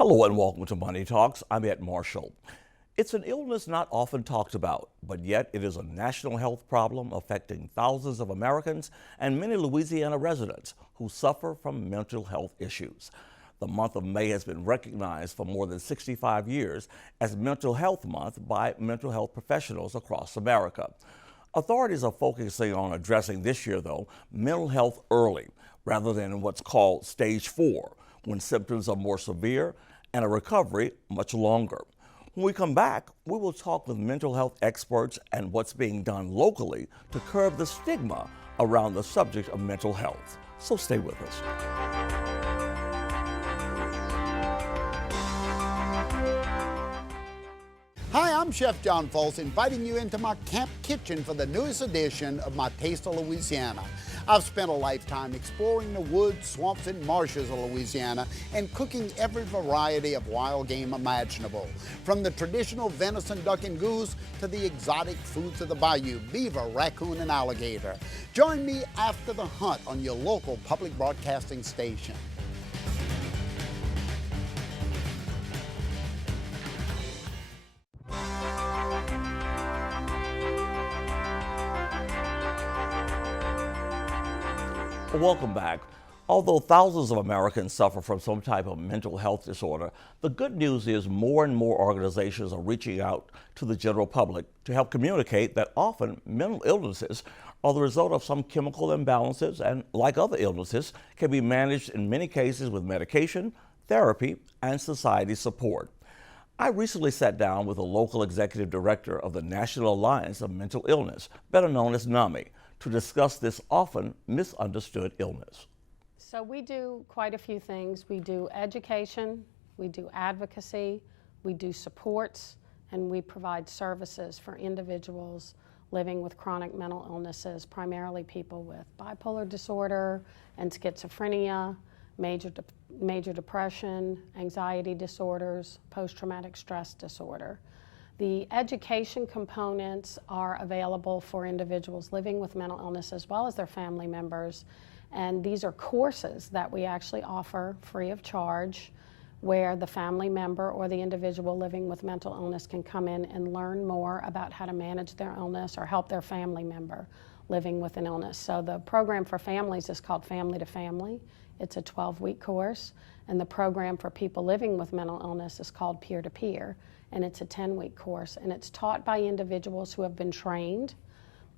Hello and welcome to Money Talks. I'm Ed Marshall. It's an illness not often talked about, but yet it is a national health problem affecting thousands of Americans and many Louisiana residents who suffer from mental health issues. The month of May has been recognized for more than 65 years as Mental Health Month by mental health professionals across America. Authorities are focusing on addressing this year, though, mental health early rather than in what's called stage 4, when symptoms are more severe and a recovery much longer. When we come back, we will talk with mental health experts and what's being done locally to curb the stigma around the subject of mental health. So stay with us. Hi, I'm Chef John Folse, inviting you into my camp kitchen for the newest edition of my Taste of Louisiana. I've spent a lifetime exploring the woods, swamps, and marshes of Louisiana and cooking every variety of wild game imaginable, from the traditional venison, duck, and goose to the exotic foods of the bayou, beaver, raccoon, and alligator. Join me after the hunt on your local public broadcasting station. Welcome back. Although thousands of Americans suffer from some type of mental health disorder, the good news is more and more organizations are reaching out to the general public to help communicate that often mental illnesses are the result of some chemical imbalances and, like other illnesses, can be managed in many cases with medication, therapy, and society support. I recently sat down with a local executive director of the National Alliance of Mental Illness, better known as NAMI, to discuss this often misunderstood illness. So we do quite a few things. We do education, we do advocacy, we do supports, and we provide services for individuals living with chronic mental illnesses, primarily people with bipolar disorder and schizophrenia, major depression, anxiety disorders, post-traumatic stress disorder. The education components are available for individuals living with mental illness as well as their family members. And these are courses that we actually offer free of charge, where the family member or the individual living with mental illness can come in and learn more about how to manage their illness or help their family member living with an illness. So the program for families is called Family to Family. It's a 12-week course. And the program for people living with mental illness is called Peer to Peer. And it's a 10-week course, and it's taught by individuals who have been trained,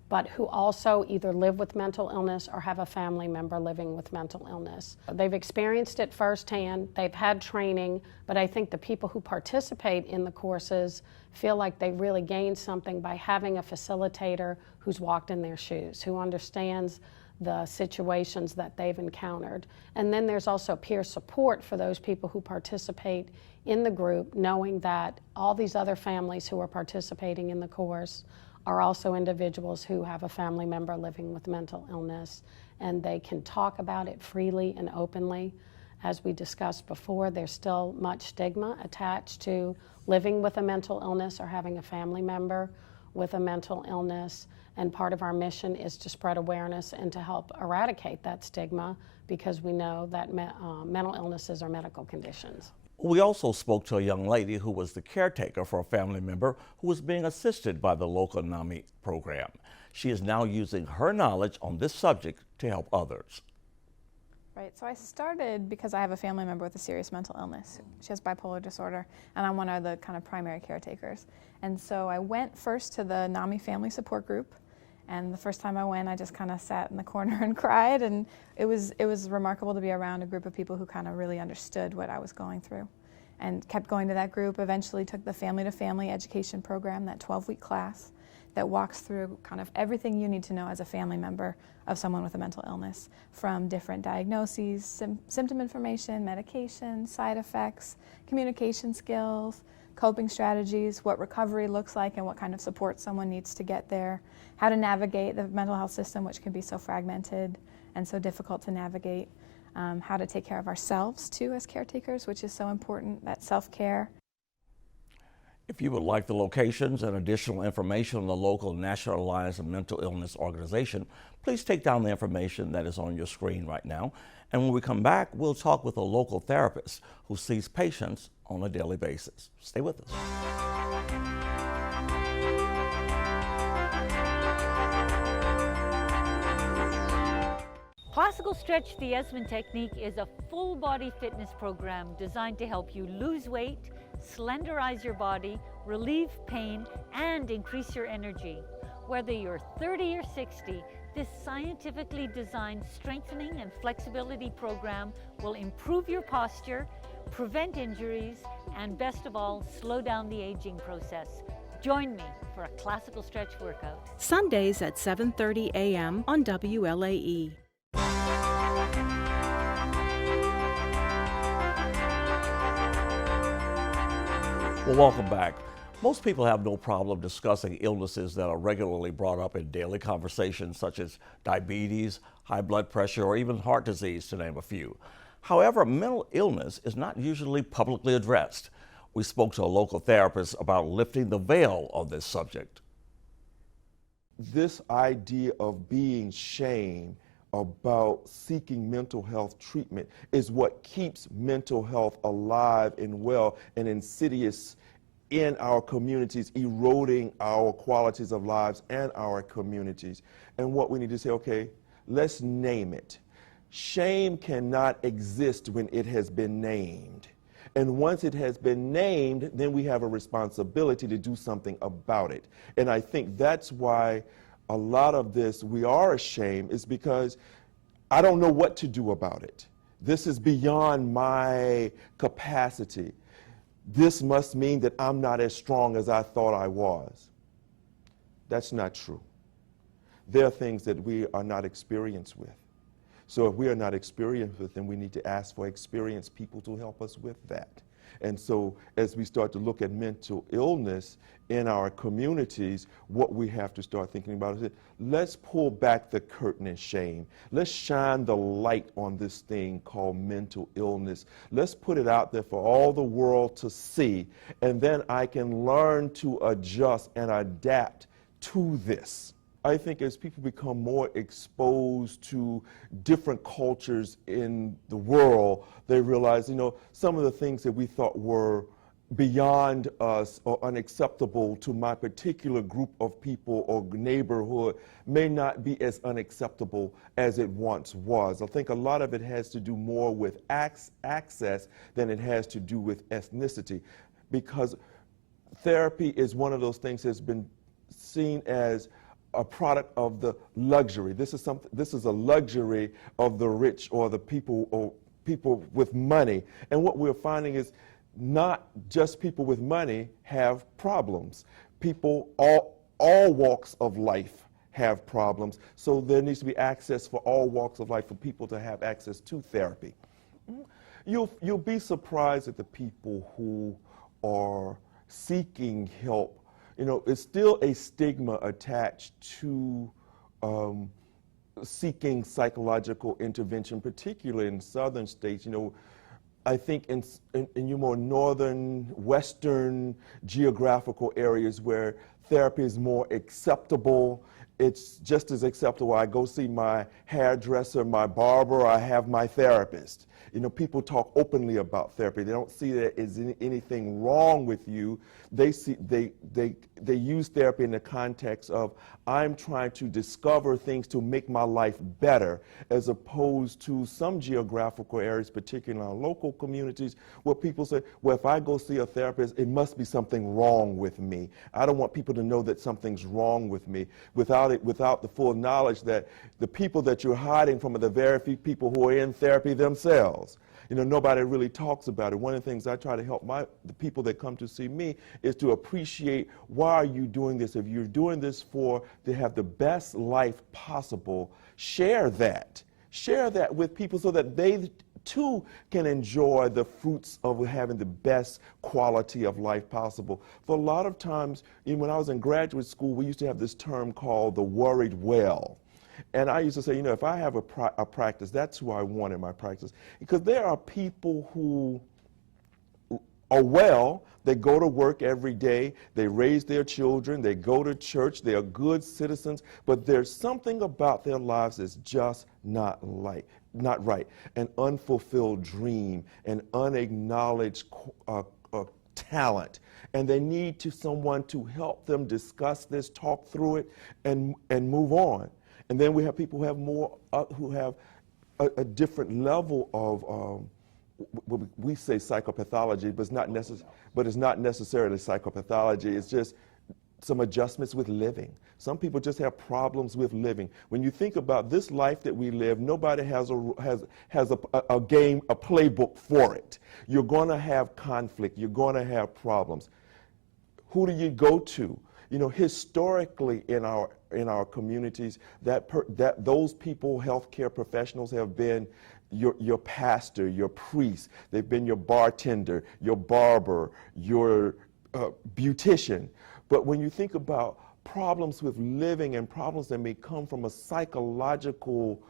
but who also either live with mental illness or have a family member living with mental illness. They've experienced it firsthand, they've had training, but I think the people who participate in the courses feel like they really gain something by having a facilitator who's walked in their shoes, who understands the situations that they've encountered. And then there's also peer support for those people who participate in the group, knowing that all these other families who are participating in the course are also individuals who have a family member living with mental illness, and they can talk about it freely and openly. As we discussed before, there's still much stigma attached to living with a mental illness or having a family member with a mental illness, and part of our mission is to spread awareness and to help eradicate that stigma, because we know that mental illnesses are medical conditions. We also spoke to a young lady who was the caretaker for a family member who was being assisted by the local NAMI program. She is now using her knowledge on this subject to help others. Right, so I started because I have a family member with a serious mental illness. She has bipolar disorder, and I'm one of the kind of primary caretakers. And so I went first to the NAMI family support group, and the first time I went, I just kind of sat in the corner and cried, and it was remarkable to be around a group of people who kind of really understood what I was going through, and kept going to that group. Eventually took the Family to Family education program, that 12-week class that walks through kind of everything you need to know as a family member of someone with a mental illness, from different diagnoses, symptom information, medication, side effects, communication skills, coping strategies, what recovery looks like and what kind of support someone needs to get there, how to navigate the mental health system, which can be so fragmented and so difficult to navigate, how to take care of ourselves too as caretakers, which is so important, that self-care. If you would like the locations and additional information on the local National Alliance of Mental Illness organization, please take down the information that is on your screen right now. And when we come back, we'll talk with a local therapist who sees patients on a daily basis. Stay with us. Classical Stretch, the Esmond Technique, is a full body fitness program designed to help you lose weight, slenderize your body, relieve pain, and increase your energy. Whether you're 30 or 60, this scientifically designed strengthening and flexibility program will improve your posture, prevent injuries, and best of all, slow down the aging process. Join me for a Classical Stretch workout. Sundays at 7:30 a.m. on WLAE. Well, welcome back. Most people have no problem discussing illnesses that are regularly brought up in daily conversations, such as diabetes, high blood pressure, or even heart disease, to name a few. However, mental illness is not usually publicly addressed. We spoke to a local therapist about lifting the veil on this subject. This idea of being shamed about seeking mental health treatment is what keeps mental health alive and well and insidious in our communities, eroding our qualities of lives and our communities. And what we need to say, okay, let's name it. Shame cannot exist when it has been named. And once it has been named, then we have a responsibility to do something about it. And I think that's why a lot of this, we are ashamed, is because I don't know what to do about it. This is beyond my capacity. This must mean that I'm not as strong as I thought I was. That's not true. There are things that we are not experienced with. So if we are not experienced with them, we need to ask for experienced people to help us with that. And so as we start to look at mental illness in our communities, what we have to start thinking about is, let's pull back the curtain and shame. Let's shine the light on this thing called mental illness. Let's put it out there for all the world to see, and then I can learn to adjust and adapt to this. I think as people become more exposed to different cultures in the world, they realize, some of the things that we thought were beyond us or unacceptable to my particular group of people or neighborhood may not be as unacceptable as it once was. I think a lot of it has to do more with access than it has to do with ethnicity, because therapy is one of those things that's been seen as a product of the luxury. This is a luxury of the rich or the people or people with money. And what we're finding is not just people with money have problems. People, all walks of life have problems. So there needs to be access for all walks of life for people to have access to therapy. You'll be surprised at the people who are seeking help. It's still a stigma attached to seeking psychological intervention, particularly in southern states. I think in your more northern, western geographical areas where therapy is more acceptable, it's just as acceptable. I go see my hairdresser, my barber, I have my therapist. People talk openly about therapy. They don't see that as anything wrong with you. They use therapy in the context of, I'm trying to discover things to make my life better, as opposed to some geographical areas, particularly in our local communities, where people say, well, if I go see a therapist, it must be something wrong with me. I don't want people to know that something's wrong with me, without the full knowledge that the people that you're hiding from are the very few people who are in therapy themselves. Nobody really talks about it. One of the things I try to help the people that come to see me is to appreciate, why are you doing this? If you're doing this to have the best life possible, share that. Share that with people so that they too can enjoy the fruits of having the best quality of life possible. For a lot of times, when I was in graduate school, we used to have this term called the worried well. And I used to say, if I have a practice, that's who I want in my practice. Because there are people who are well, they go to work every day, they raise their children, they go to church, they are good citizens, but there's something about their lives that's just not right. An unfulfilled dream, an unacknowledged talent. And they need someone to help them discuss this, talk through it, and move on. And then we have people who have who have a different level of we say psychopathology, but it's not necessarily psychopathology. It's just some adjustments with living. Some people just have problems with living. When you think about this life that we live, nobody has a playbook for it. You're going to have conflict. You're going to have problems. Who do you go to? You know, historically in our communities, those people, healthcare professionals, have been your pastor, your priest. They've been your bartender, your barber, your beautician. But when you think about problems with living and problems that may come from a psychological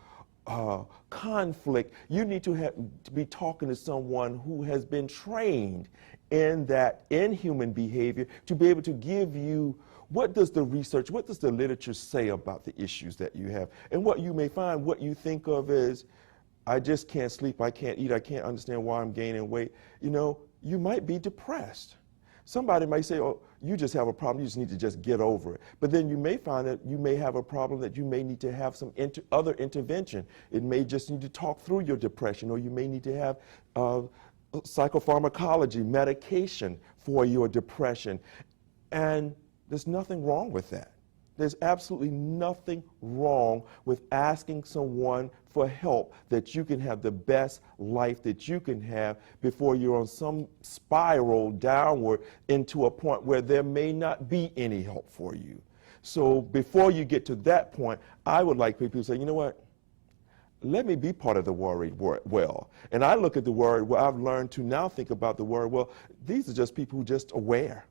conflict, you need to be talking to someone who has been trained in human behavior to be able to give you what does the research, what does the literature say about the issues that you have. And what you may find, what you think of is, I just can't sleep, I can't eat, I can't understand why I'm gaining weight. You know, you might be depressed. Somebody might say, oh, you just have a problem, you just need to just get over it. But then you may find that you may have a problem that you may need to have some other intervention. It may just need to talk through your depression, or you may need to have psychopharmacology, medication for your depression. And there's nothing wrong with that. There's absolutely nothing wrong with asking someone for help, that you can have the best life that you can have before you're on some spiral downward into a point where there may not be any help for you. So before you get to that point, I would like people to say, you know what? Let me be part of the worried well. And I look at the worried well. I've learned to now think about the worried well. These are just people who are just aware.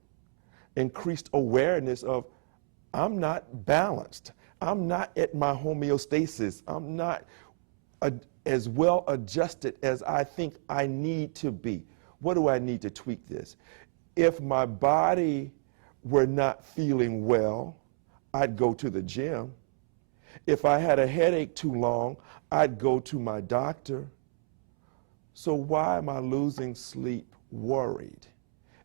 Increased awareness of, I'm not balanced. I'm not at my homeostasis. I'm not as well adjusted as I think I need to be. What do I need to tweak this? If my body were not feeling well, I'd go to the gym. If I had a headache too long, I'd go to my doctor. So why am I losing sleep worried?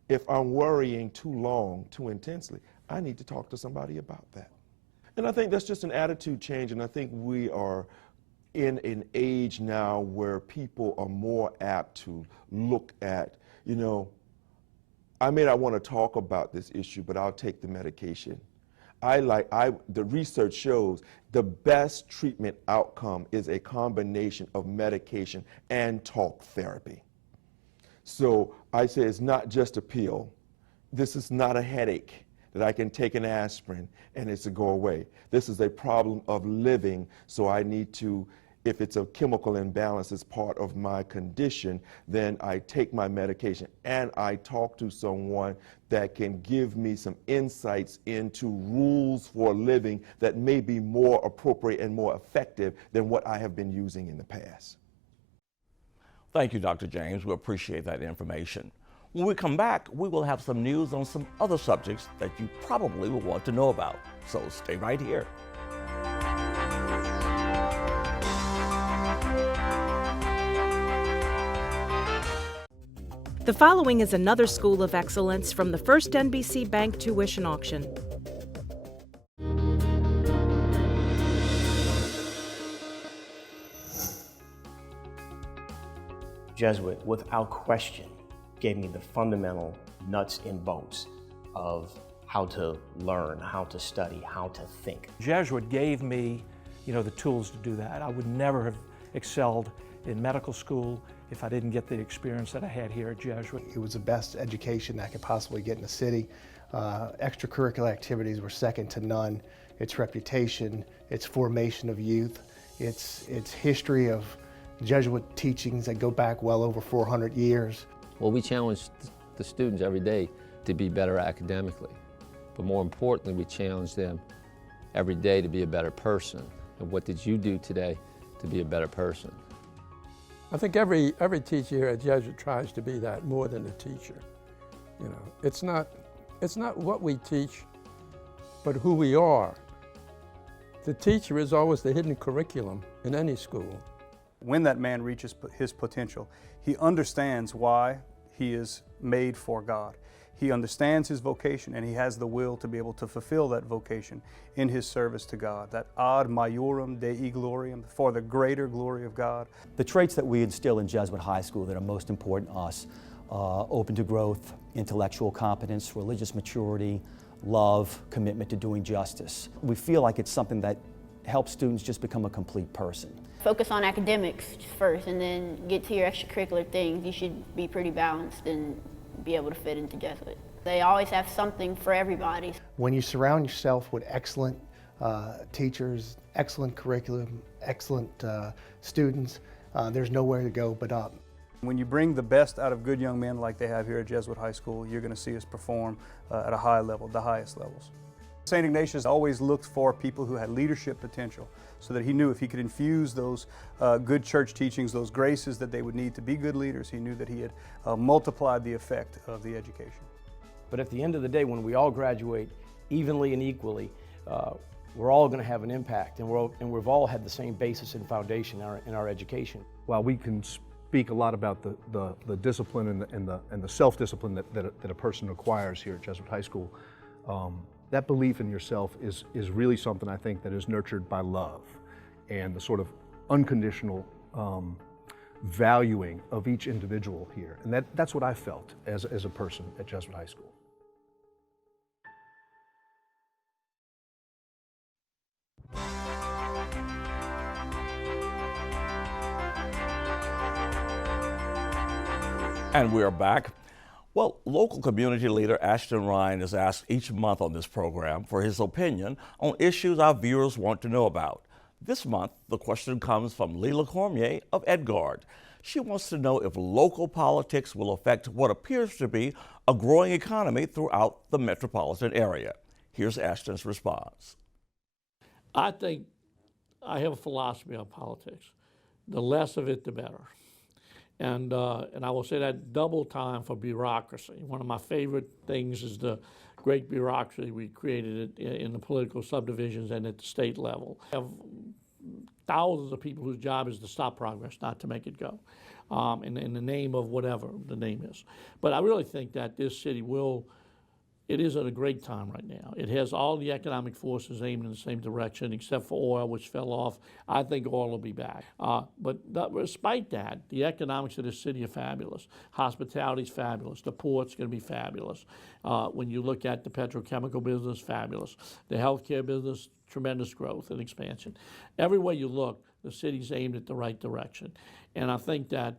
If I'm worrying too long, too intensely, I need to talk to somebody about that. And I think that's just an attitude change, and I think we are in an age now where people are more apt to look at, you know, I may not want to talk about this issue, but I'll take the medication. The research shows the best treatment outcome is a combination of medication and talk therapy. So I say it's not just a pill. This is not a headache that I can take an aspirin and it's to go away. This is a problem of living, so I need to, if it's a chemical imbalance as part of my condition, then I take my medication and I talk to someone that can give me some insights into rules for living that may be more appropriate and more effective than what I have been using in the past. Thank you, Dr. James. We appreciate that information. When we come back, we will have some news on some other subjects that you probably will want to know about. So stay right here. The following is another school of excellence from the First NBC Bank Tuition Auction. Jesuit, without question, gave me the fundamental nuts and bolts of how to learn, how to study, how to think. Jesuit gave me, the tools to do that. I would never have excelled in medical school if I didn't get the experience that I had here at Jesuit. It was the best education I could possibly get in the city. Extracurricular activities were second to none. Its reputation, its formation of youth, its history of Jesuit teachings that go back well over 400 years. Well, we challenge the students every day to be better academically, but more importantly, we challenge them every day to be a better person. And what did you do today to be a better person? I think every teacher here at Jesuit tries to be that more than a teacher. You know, it's not what we teach, but who we are. The teacher is always the hidden curriculum in any school. When that man reaches his potential, he understands why he is made for God. He understands his vocation, and he has the will to be able to fulfill that vocation in his service to God, that ad maiorem Dei gloriam, for the greater glory of God. The traits that we instill in Jesuit High School that are most important to us, open to growth, intellectual competence, religious maturity, love, commitment to doing justice. We feel like it's something that helps students just become a complete person. Focus on academics first and then get to your extracurricular things. You should be pretty balanced and be able to fit into Jesuit. They always have something for everybody. When you surround yourself with excellent teachers, excellent curriculum, excellent students, there's nowhere to go but up. When you bring the best out of good young men like they have here at Jesuit High School, you're going to see us perform at a high level, the highest levels. St. Ignatius always looked for people who had leadership potential, so that he knew if he could infuse those good church teachings, those graces that they would need to be good leaders, he knew that he had multiplied the effect of the education. But at the end of the day, when we all graduate evenly and equally, we're all going to have an impact, and we've all had the same basis and foundation in our education. While we can speak a lot about the discipline and the self-discipline that a person acquires here at Jesuit High School, that belief in yourself is really something I think that is nurtured by love and the sort of unconditional valuing of each individual here. And that's what I felt as a person at Jesuit High School. And we're back. Well, local community leader Ashton Ryan is asked each month on this program for his opinion on issues our viewers want to know about. This month, the question comes from Leila Cormier of Edgard. She wants to know if local politics will affect what appears to be a growing economy throughout the metropolitan area. Here's Ashton's response. I think I have a philosophy on politics. The less of it, the better. And I will say that double time for bureaucracy. One of my favorite things is the great bureaucracy we created in the political subdivisions and at the state level. We have thousands of people whose job is to stop progress, not to make it go, in the name of whatever the name is. But I really think that this city it is at a great time right now. It has all the economic forces aimed in the same direction, except for oil, which fell off. I think oil will be back. But despite that, the economics of this city are fabulous. Hospitality is fabulous. The port's going to be fabulous. When you look at the petrochemical business, fabulous. The healthcare business, tremendous growth and expansion. Everywhere you look, the city's aimed at the right direction. And I think that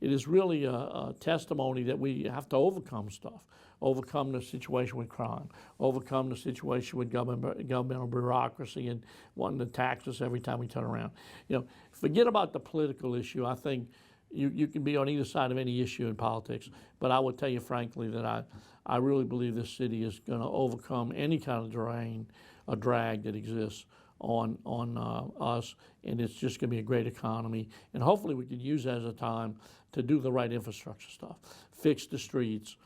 it is really a testimony that we have to overcome stuff. Overcome the situation with crime, overcome the situation with governmental bureaucracy and wanting to tax us every time we turn around. You know, forget about the political issue. I think you can be on either side of any issue in politics, but I would tell you frankly that I really believe this city is going to overcome any kind of drag that exists on us, and it's just going to be a great economy. And hopefully we can use that as a time to do the right infrastructure stuff, fix the streets,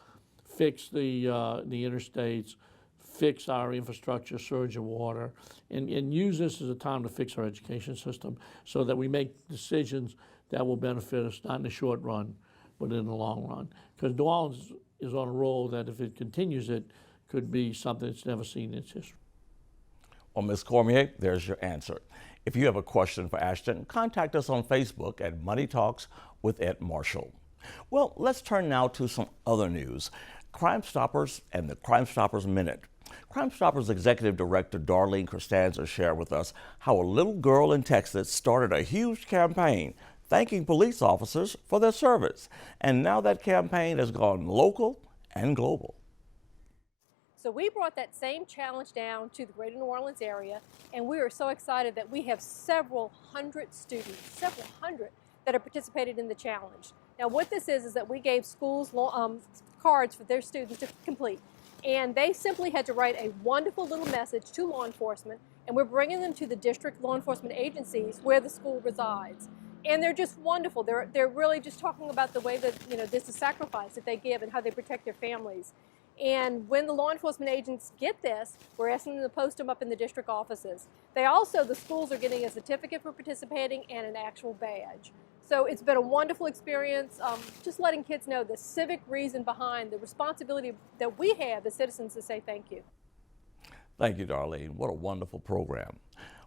fix the interstates, fix our infrastructure, surge of water, and use this as a time to fix our education system so that we make decisions that will benefit us, not in the short run, but in the long run. Because New Orleans is on a roll that if it continues, it could be something it's never seen in its history. Well, Ms. Cormier, there's your answer. If you have a question for Ashton, contact us on Facebook at Money Talks with Ed Marshall. Well, let's turn now to some other news. Crime Stoppers and the Crime Stoppers Minute. Crime Stoppers Executive Director Darlene Costanza shared with us how a little girl in Texas started a huge campaign thanking police officers for their service. And now that campaign has gone local and global. So we brought that same challenge down to the greater New Orleans area, and we are so excited that we have several hundred students, that have participated in the challenge. Now what this is that we gave schools cards for their students to complete, and they simply had to write a wonderful little message to law enforcement, and we're bringing them to the district law enforcement agencies where the school resides. And they're just wonderful. They're really just talking about the way that, you know, this is sacrifice that they give and how they protect their families. And when the law enforcement agents get this, we're asking them to post them up in the district offices. They also, the schools are getting a certificate for participating and an actual badge. So it's been a wonderful experience, just letting kids know the civic reason behind the responsibility that we have as citizens to say thank you. Thank you, Darlene. What a wonderful program.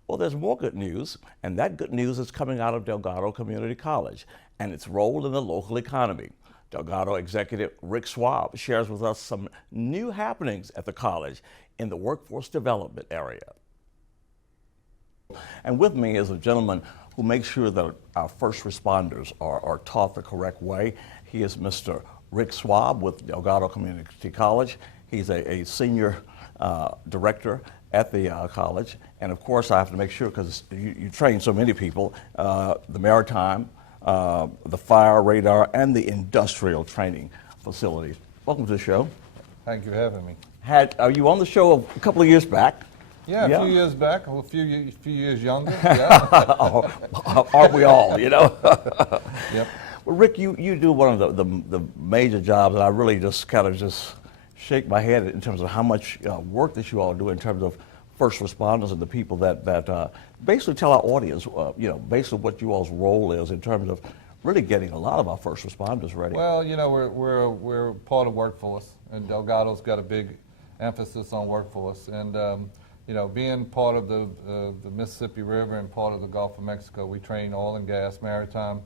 Well, there's more good news, and that good news is coming out of Delgado Community College and its role in the local economy. Delgado executive Rick Schwab shares with us some new happenings at the college in the workforce development area. And with me is a gentleman who makes sure that our first responders are taught the correct way. He is Mr. Rick Schwab with Delgado Community College. He's a senior director at the college. And of course, I have to make sure, because you train so many people, the maritime, the fire, radar, and the industrial training facilities. Welcome to the show. Thank you for having me. Are you on the show a couple of years back? Yeah, a few years back, a few years younger. Yeah. Aren't we all, you know? Yep. Well, Rick, you do one of the major jobs, and I really just kind of shake my head in terms of how much work that you all do in terms of first responders and the people that basically tell our audience, you know, basically what you all's role is in terms of really getting a lot of our first responders ready. Well, you know, we're part of workforce, and Delgado's got a big emphasis on workforce, and you know, being part of the Mississippi River and part of the Gulf of Mexico, we train oil and gas, maritime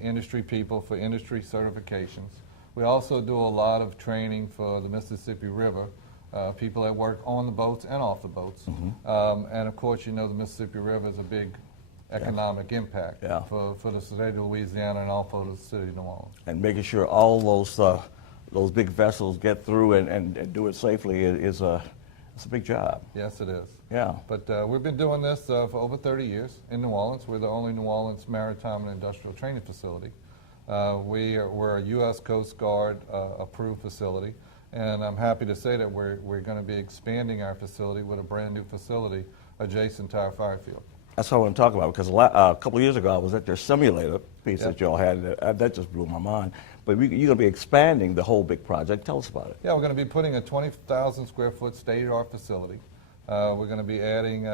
industry people for industry certifications. We also do a lot of training for the Mississippi River, people that work on the boats and off the boats. Mm-hmm. And of course, you know, the Mississippi River is a big economic impact for the state of Louisiana and also the city of New Orleans. And making sure all those big vessels get through and do it safely is it's a big job. Yes, it is. Yeah. But we've been doing this for over 30 years in New Orleans. We're the only New Orleans maritime and industrial training facility. We're a U.S. Coast Guard approved facility, and I'm happy to say that we're going to be expanding our facility with a brand new facility adjacent to our fire field. That's what I want to talk about, because a couple of years ago I was at their simulator piece that y'all had. That just blew my mind. But you're going to be expanding the whole big project. Tell us about it. Yeah, we're going to be putting a 20,000 square foot state-of-the-art facility. We're going to be adding,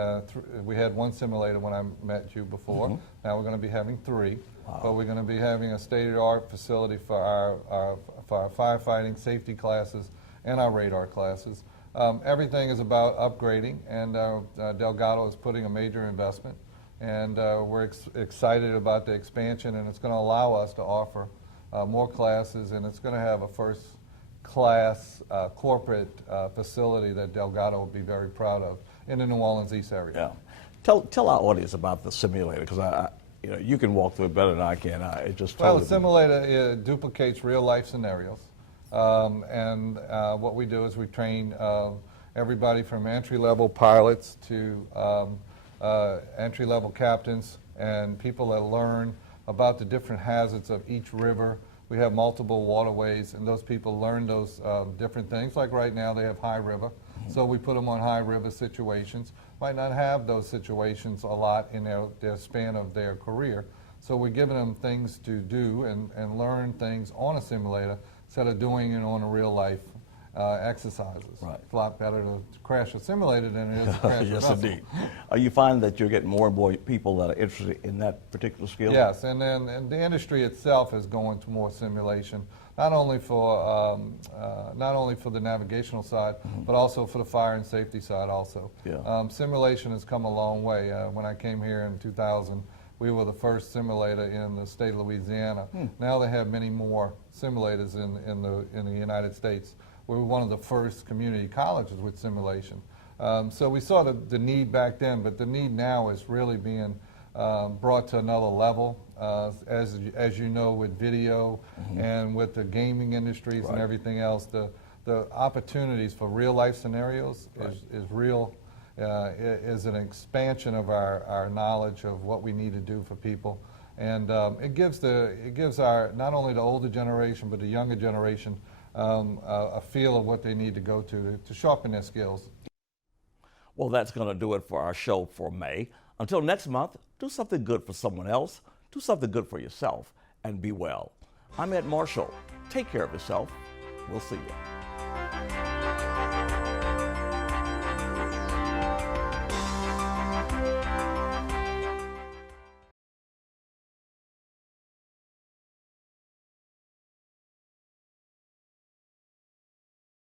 we had one simulator when I met you before. Mm-hmm. Now we're going to be having 3. Wow. But we're going to be having a state-of-the-art facility for our firefighting safety classes and our radar classes. Everything is about upgrading, and Delgado is putting a major investment, and we're excited about the expansion, and it's going to allow us to offer more classes, and it's going to have a first-class corporate facility that Delgado will be very proud of in the New Orleans East area. Yeah. Tell our audience about the simulator, because you know, you can walk through it better than I can. It just well, the simulator duplicates real-life scenarios. And what we do is we train everybody from entry-level pilots to entry-level captains and people that learn about the different hazards of each river. We have multiple waterways, and those people learn those different things. Like right now, they have high river, so we put them on high river situations. Might not have those situations a lot in their span of their career, so we're giving them things to do and learn things on a simulator instead of doing it on a real-life exercises. Right. It's a lot better to crash a simulator than it is to crash a yes, vessel. indeed. You find that you're getting more and more people that are interested in that particular skill? Yes, and the industry itself is going to more simulation, not only for the navigational side, but also for the fire and safety side also. Yeah. Simulation has come a long way. When I came here in 2000, we were the first simulator in the state of Louisiana. Now they have many more simulators in the United States. We were one of the first community colleges with simulation. So we saw the need back then, but the need now is really being brought to another level. As you know, with video and with the gaming industries and everything else, the opportunities for real life scenarios is real. Is an expansion of our knowledge of what we need to do for people, and it gives our not only the older generation but the younger generation a feel of what they need to go to sharpen their skills. Well, that's going to do it for our show for May. Until next month, do something good for someone else. Do something good for yourself and be well. I'm Ed Marshall. Take care of yourself. We'll see you.